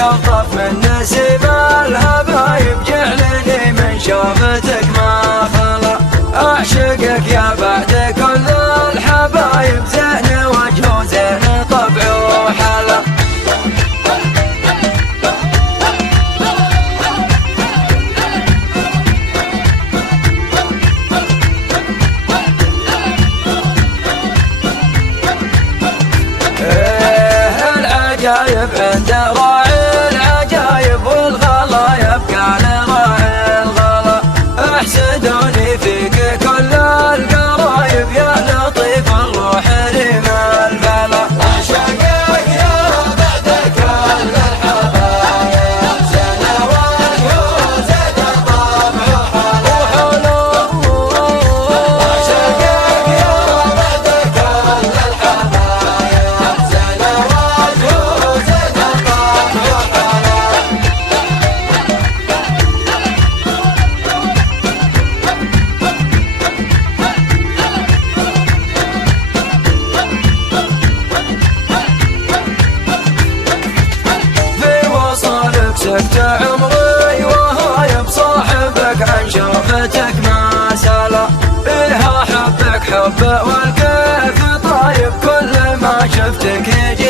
قلطف من نسيم الهبايب جعلني من شوفتك ما خلا. أعشقك يا بعد كل الحبايب، زين وجه وزين طبع وحلا. العجايب عند راعي العجايب، والغلا يبقى لراعي الغلا. احسدوني فيك كل القرايب، يا لطيف الروح ريم البلا. اعشقك يا بعد كل الحبايب، زين وجه وزين طبع وحلا. اعشقك يا بعد كل الحبايب، زين وجه وزين طبع وحلا. في وصالك سكت عمري وهايب، صاحبك عن شوفتك ما سلا. بها حبك حب والكيف طايب، كل ما شفتك يجي